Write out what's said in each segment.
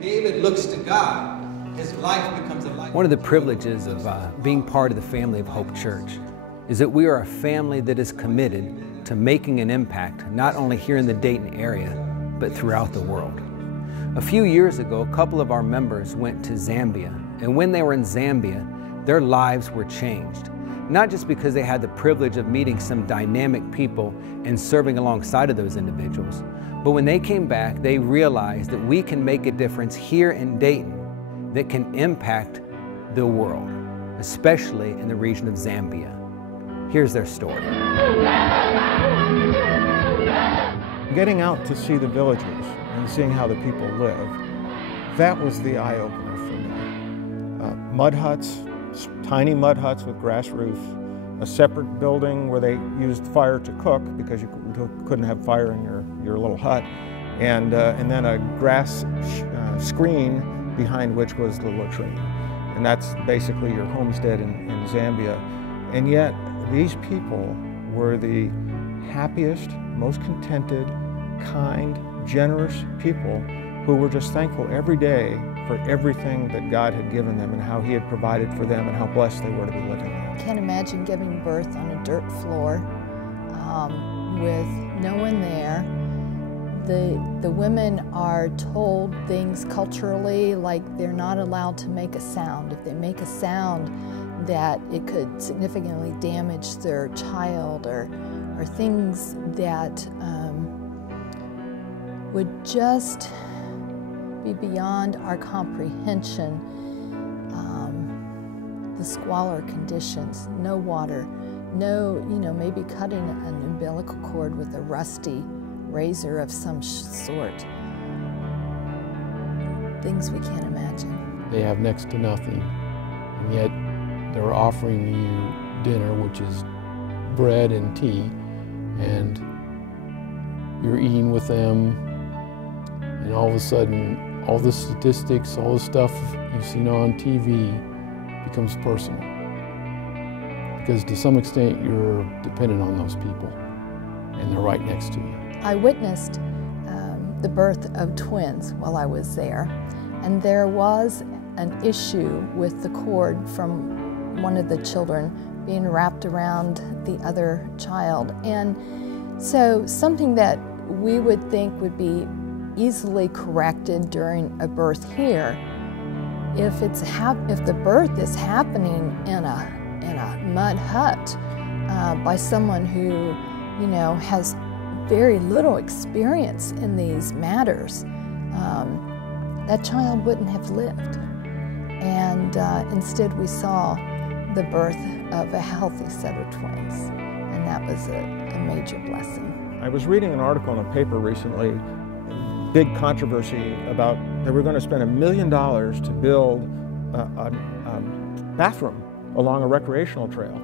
David looks to God, his life becomes a life. One of the privileges of being part of the family of Hope Church is that we are a family that is committed to making an impact not only here in the Dayton area, but throughout the world. A few years ago, a couple of our members went to Zambia, and when they were in Zambia, their lives were changed. Not just because they had the privilege of meeting some dynamic people and serving alongside of those individuals, but when they came back, they realized that we can make a difference here in Dayton that can impact the world, especially in the region of Zambia. Here's their story. Getting out to see the villages and seeing how the people live, that was the eye-opener for me. Mud huts, tiny mud huts with grass roofs, a separate building where they used fire to cook because you couldn't have fire in your little hut, and then a grass screen behind which was the latrine. And that's basically your homestead in Zambia. And yet these people were the happiest, most contented, kind, generous people who were just thankful every day for everything that God had given them and how He had provided for them and how blessed they were to be living there. I can't imagine giving birth on a dirt floor with no one there. The women are told things culturally like they're not allowed to make a sound. If they make a sound, that it could significantly damage their child, or things that would just be beyond our comprehension. The squalor conditions, no water, no, maybe cutting an umbilical cord with a rusty razor of some sort. Things we can't imagine. They have next to nothing, and yet they're offering you dinner, which is bread and tea, and you're eating with them, and all of a sudden, all the statistics, all the stuff you've seen on TV becomes personal. Because to some extent, you're dependent on those people, and they're right next to you. I witnessed the birth of twins while I was there, and there was an issue with the cord from one of the children being wrapped around the other child. And so something that we would think would be easily corrected during a birth here, if the birth is happening in a mud hut by someone who has very little experience in these matters, that child wouldn't have lived. And instead we saw the birth of a healthy set of twins, and that was a major blessing. I was reading an article in a paper recently, big controversy about they were going to spend $1 million to build a bathroom along a recreational trail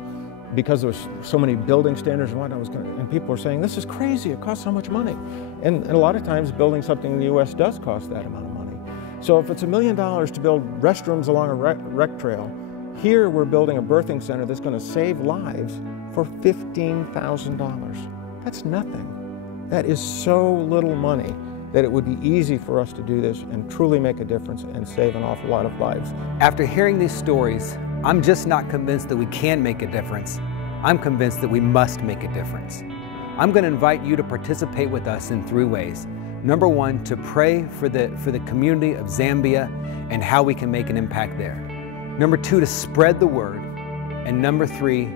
because there was so many building standards and whatnot. And people were saying, this is crazy, it costs so much money. And a lot of times building something in the US does cost that amount of money. So if it's $1 million to build restrooms along a rec trail, here we're building a birthing center that's going to save lives for $15,000. That's nothing. That is so little money that it would be easy for us to do this and truly make a difference and save an awful lot of lives. After hearing these stories, I'm just not convinced that we can make a difference. I'm convinced that we must make a difference. I'm going to invite you to participate with us in 3 ways. Number 1, to pray for the community of Zambia and how we can make an impact there. Number 2, to spread the word. And number 3,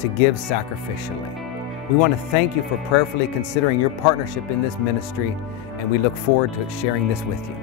to give sacrificially. We want to thank you for prayerfully considering your partnership in this ministry, and we look forward to sharing this with you.